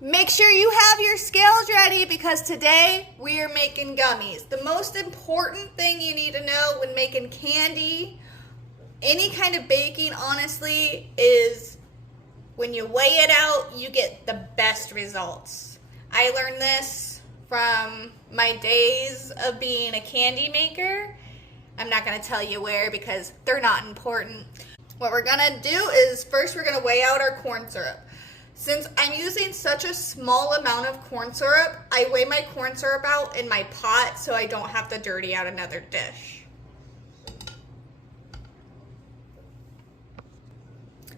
Make sure you have your scales ready because today we are making gummies. The most important thing you need to know when making candy, any kind of baking, honestly, is when you weigh it out, you get the best results. I learned this from my days of being a candy maker. I'm not going to tell you where because they're not important. What we're going to do is first we're going to weigh out our corn syrup. Since I'm using such a small amount of corn syrup, I weigh my corn syrup out in my pot so I don't have to dirty out another dish.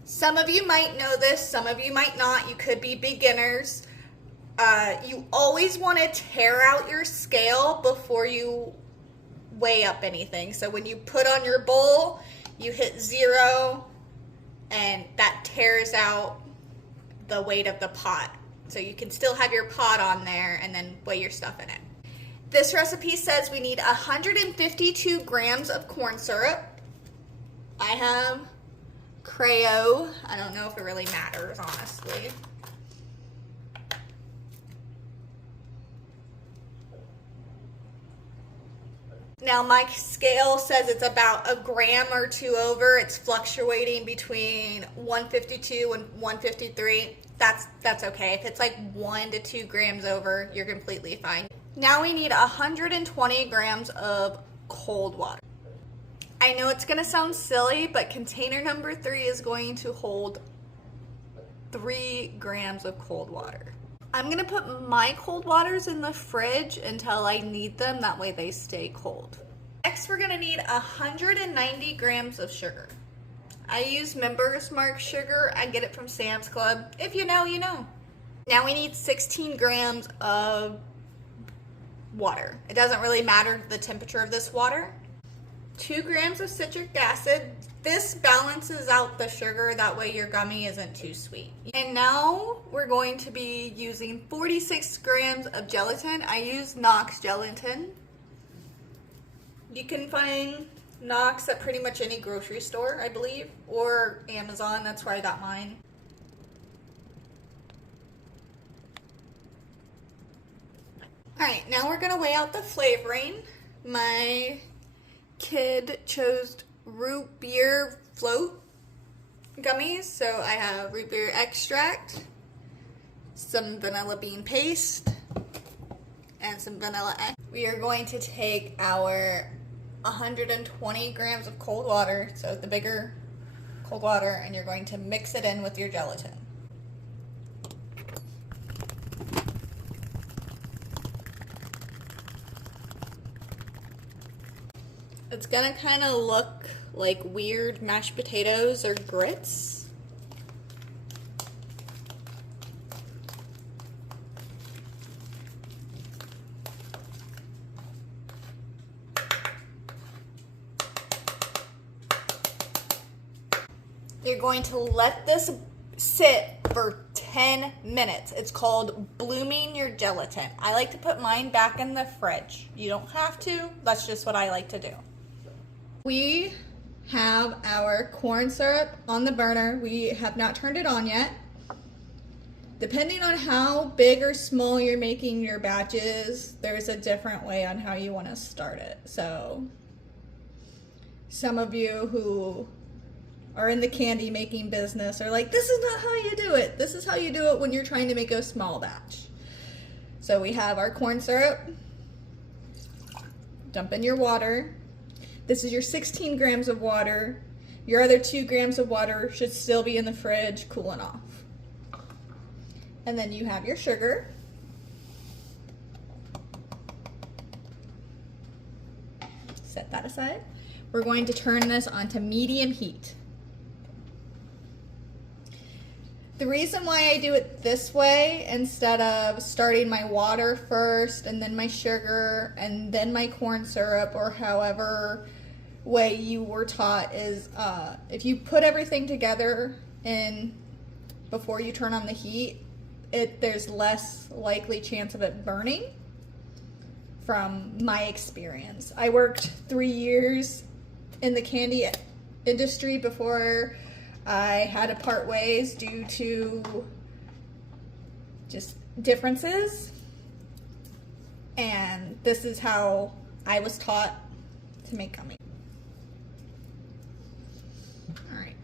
Some of you might know this, some of you might not. You could be beginners. You always want to tear out your scale before you weigh up anything. So when you put on your bowl, you hit 0 and that tears out the weight of the pot. So you can still have your pot on there and then weigh your stuff in it. This recipe says we need 152 grams of corn syrup. I have Creo. I don't know if it really matters, honestly. Now my scale says it's about a gram or 2 over. It's fluctuating between 152 and 153. That's okay. If it's like 1 to 2 grams over, you're completely fine. Now we need 120 grams of cold water. I know it's gonna sound silly, but container number 3 is going to hold 3 grams of cold water. I'm gonna put my cold waters in the fridge until I need them, that way they stay cold. Next, we're gonna need 190 grams of sugar. I use Members Mark sugar. I get it from Sam's Club. If you know, you know. Now we need 16 grams of water. It doesn't really matter the temperature of this water. 2 grams of citric acid. This balances out the sugar, that way your gummy isn't too sweet. And now we're going to be using 46 grams of gelatin. I use Knox gelatin. You can find Knox at pretty much any grocery store, I believe, or Amazon. That's where I got mine. Alright, now we're going to weigh out the flavoring. My kid chose root beer float gummies, so I have root beer extract, some vanilla bean paste, and some vanilla extract. We are going to take our 120 grams of cold water, so the bigger cold water, and you're going to mix it in with your gelatin. It's gonna kind of look like weird mashed potatoes or grits. You're going to let this sit for 10 minutes. It's called blooming your gelatin. I like to put mine back in the fridge. You don't have to, that's just what I like to do. We have our corn syrup on the burner. We have not turned it on yet. Depending on how big or small you're making your batches, there's a different way on how you want to start it. So some of you who are in the candy making business are like, this is not how you do it. This is how you do it when you're trying to make a small batch. So we have our corn syrup. Dump in your water. This is your 16 grams of water. Your other 2 grams of water should still be in the fridge cooling off. And then you have your sugar. Set that aside. We're going to turn this onto medium heat. The reason why I do it this way instead of starting my water first and then my sugar and then my corn syrup, or however way you were taught, is if you put everything together in before you turn on the heat, there's less likely chance of it burning, from my experience. I worked 3 years in the candy industry before I had to part ways due to just differences. And this is how I was taught to make gummies. All right.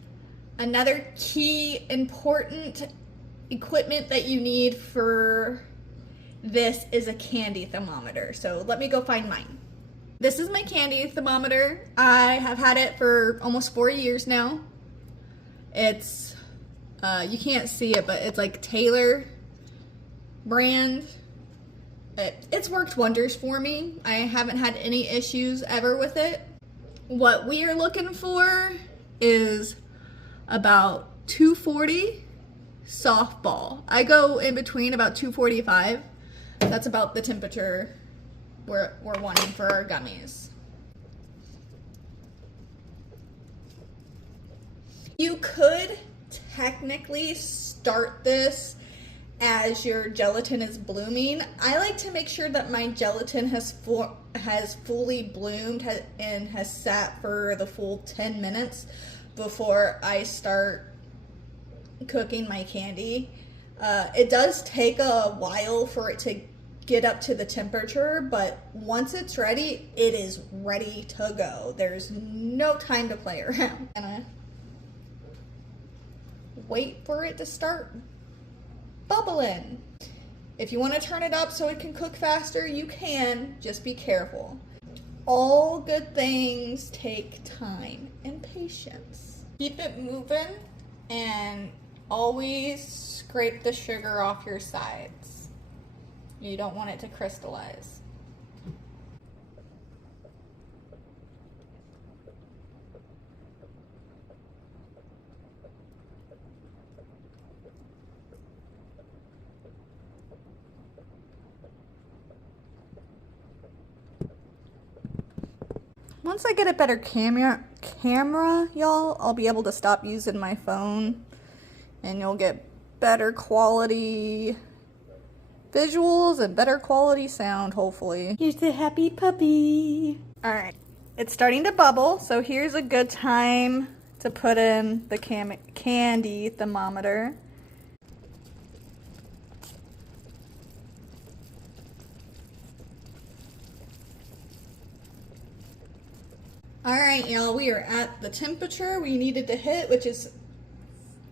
Another key important equipment that you need for this is a candy thermometer. So let me go find mine. This is my candy thermometer. I have had it for almost 4 years now. It's, you can't see it, but it's like Taylor brand. It's worked wonders for me. I haven't had any issues ever with it. What we are looking for is about 240 softball. I go in between about 245. That's about the temperature we're wanting for our gummies. You could technically start this as your gelatin is blooming. I like to make sure that my gelatin has fully bloomed and has sat for the full 10 minutes before I start cooking my candy. It does take a while for it to get up to the temperature, but once it's ready, it is ready to go. There's no time to play around. I'm gonna wait for it to start bubbling. If you want to turn it up so it can cook faster, you can. Just be careful. All good things take time and patience. Keep it moving and always scrape the sugar off your sides. You don't want it to crystallize. Once I get a better camera, y'all, I'll be able to stop using my phone and you'll get better quality visuals and better quality sound, hopefully. Here's the happy puppy. All right, it's starting to bubble, so here's a good time to put in the candy thermometer. All right, y'all, we are at the temperature we needed to hit, which is,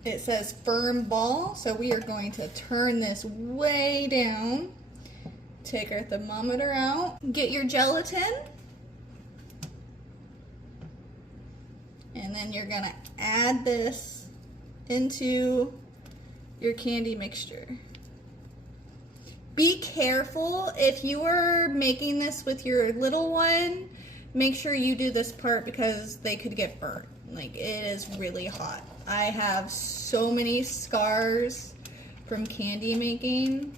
it says firm ball. So we are going to turn this way down, take our thermometer out, get your gelatin, and then you're gonna add this into your candy mixture. Be careful if you are making this with your little one. Make sure you do this part because they could get burnt. Like, it is really hot. I have so many scars from candy making.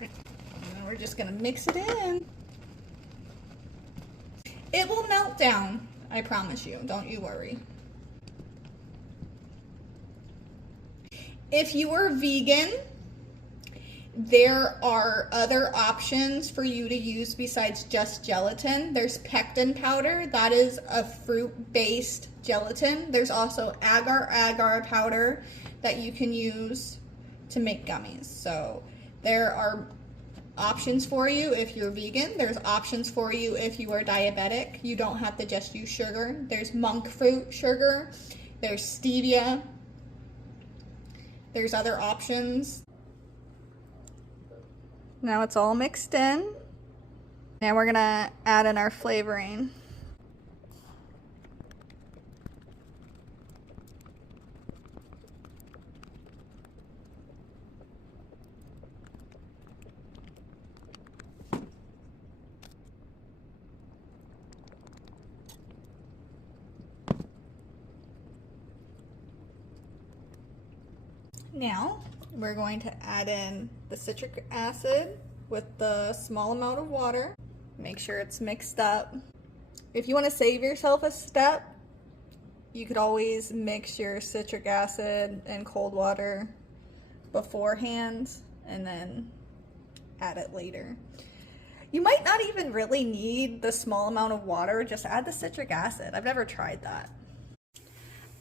And we're just gonna mix it in. It will melt down, I promise you, don't you worry. If you are vegan, there are other options for you to use besides just gelatin. There's pectin powder. That is a fruit-based gelatin. There's also agar powder that you can use to make gummies. So there are options for you if you're vegan. There's options for you if you are diabetic. You don't have to just use sugar. There's monk fruit sugar. There's stevia. There's other options. Now it's all mixed in. Now we're gonna add in our flavoring. Now we're going to add in the citric acid with the small amount of water. Make sure it's mixed up. If you want to save yourself a step, you could always mix your citric acid and cold water beforehand and then add it later. You might not even really need the small amount of water, just add the citric acid. I've never tried that.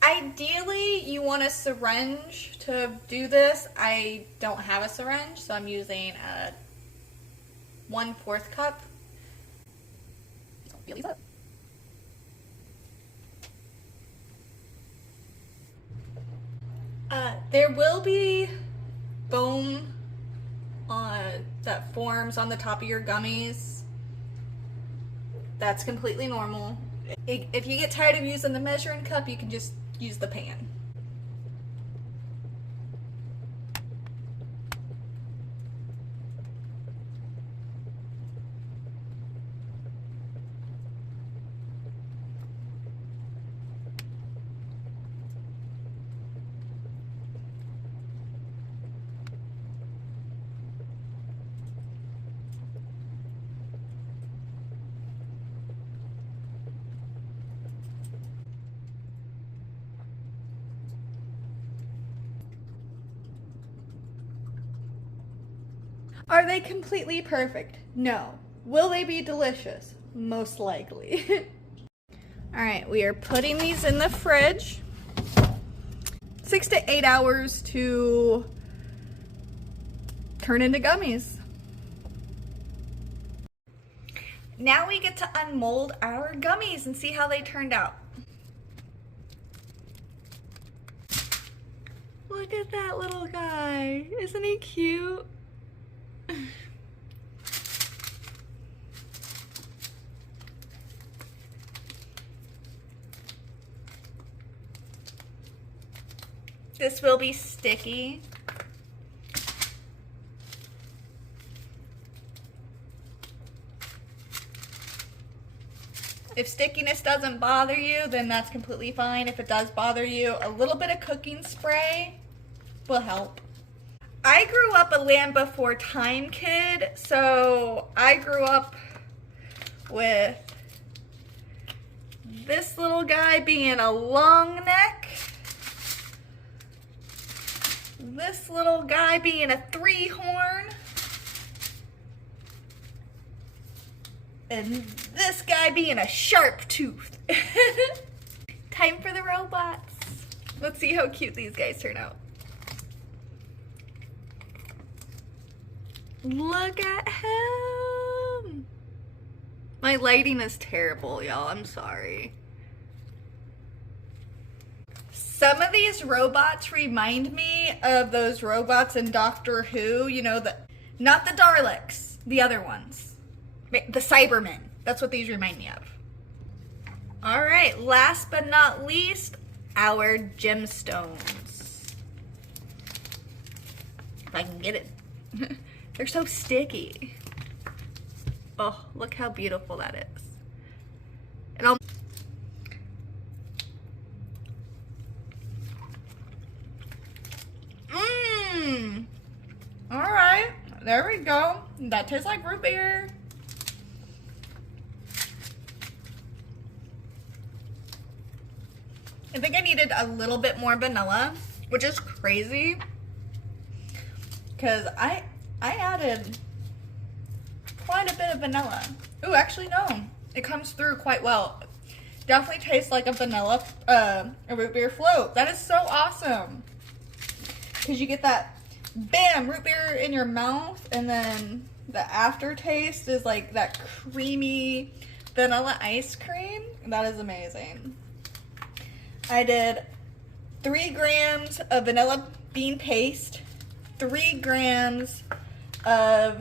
Ideally, you want a syringe to do this. I don't have a syringe, so I'm using a 1/4 cup. So fill these up. There will be foam that forms on the top of your gummies. That's completely normal. If you get tired of using the measuring cup, you can just use the pan. Are they completely perfect? No. Will they be delicious? Most likely. Alright, we are putting these in the fridge. 6 to 8 hours to turn into gummies. Now we get to unmold our gummies and see how they turned out. Look at that little guy. Isn't he cute? This will be sticky. If stickiness doesn't bother you, then that's completely fine. If it does bother you, a little bit of cooking spray will help. I grew up a Land Before Time kid, so I grew up with this little guy being a long neck, this little guy being a 3-horn, and this guy being a sharp tooth. Time for the robots. Let's see how cute these guys turn out. Look at him. My lighting is terrible, y'all. I'm sorry. Some of these robots remind me of those robots in Doctor Who. You know, not the Daleks, the other ones. The Cybermen. That's what these remind me of. All right, last but not least, our gemstones. If I can get it. They're so sticky. Oh, look how beautiful that is. And I'll... All right, there we go. That tastes like root beer. I think I needed a little bit more vanilla, which is crazy because I added quite a bit of vanilla. Ooh, actually no, it comes through quite well. Definitely tastes like a vanilla, a root beer float. That is so awesome because you get that bam root beer in your mouth, and then the aftertaste is like that creamy vanilla ice cream. That is amazing. I did 3 grams of vanilla bean paste, 3 grams of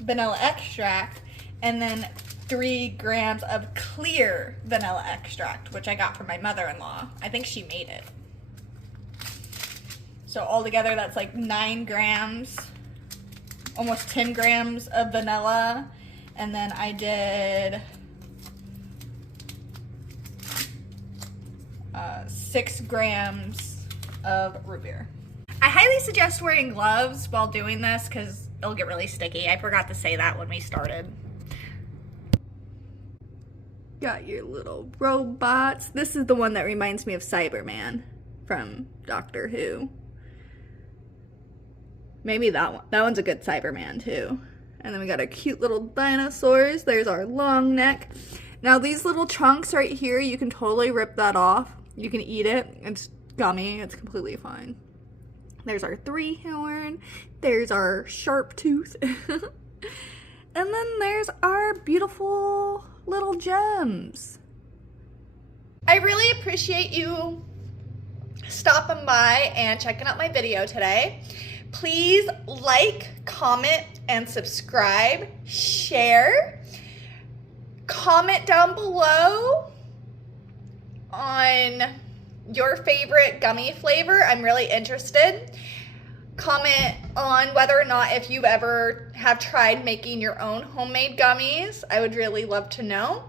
vanilla extract, and then 3 grams of clear vanilla extract, which I got from my mother-in-law. I think she made it. So altogether that's like 9 grams, almost 10 grams of vanilla. And then I did 6 grams of root beer. I highly suggest wearing gloves while doing this because it'll get really sticky. I forgot to say that when we started. Got your little robots. This is the one that reminds me of Cyberman from Doctor Who. Maybe that one. That one's a good Cyberman too. And then we got our cute little dinosaurs. There's our long neck. Now these little chunks right here, you can totally rip that off. You can eat it. It's gummy. It's completely fine. There's our 3-horn. There's our sharp tooth. And then there's our beautiful little gems. I really appreciate you stopping by and checking out my video today. Please like, comment, and subscribe. Share. Comment down below on your favorite gummy flavor. I'm really interested. Comment on whether or not if you ever have tried making your own homemade gummies. I would really love to know.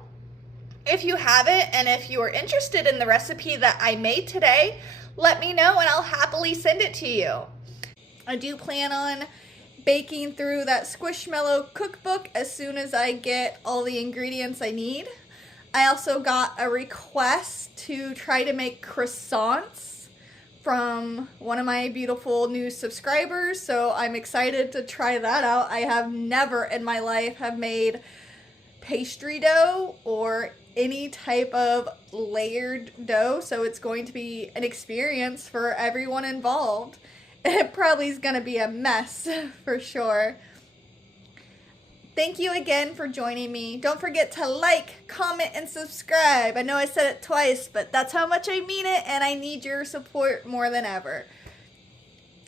If you haven't, and if you are interested in the recipe that I made today, let me know and I'll happily send it to you. I do plan on baking through that Squishmallow cookbook as soon as I get all the ingredients I need. I also got a request to try to make croissants from one of my beautiful new subscribers, so I'm excited to try that out. I have never in my life have made pastry dough or any type of layered dough, so it's going to be an experience for everyone involved. It probably is going to be a mess for sure. Thank you again for joining me. Don't forget to like, comment, and subscribe. I know I said it twice, but that's how much I mean it, and I need your support more than ever.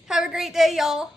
Have a great day, y'all.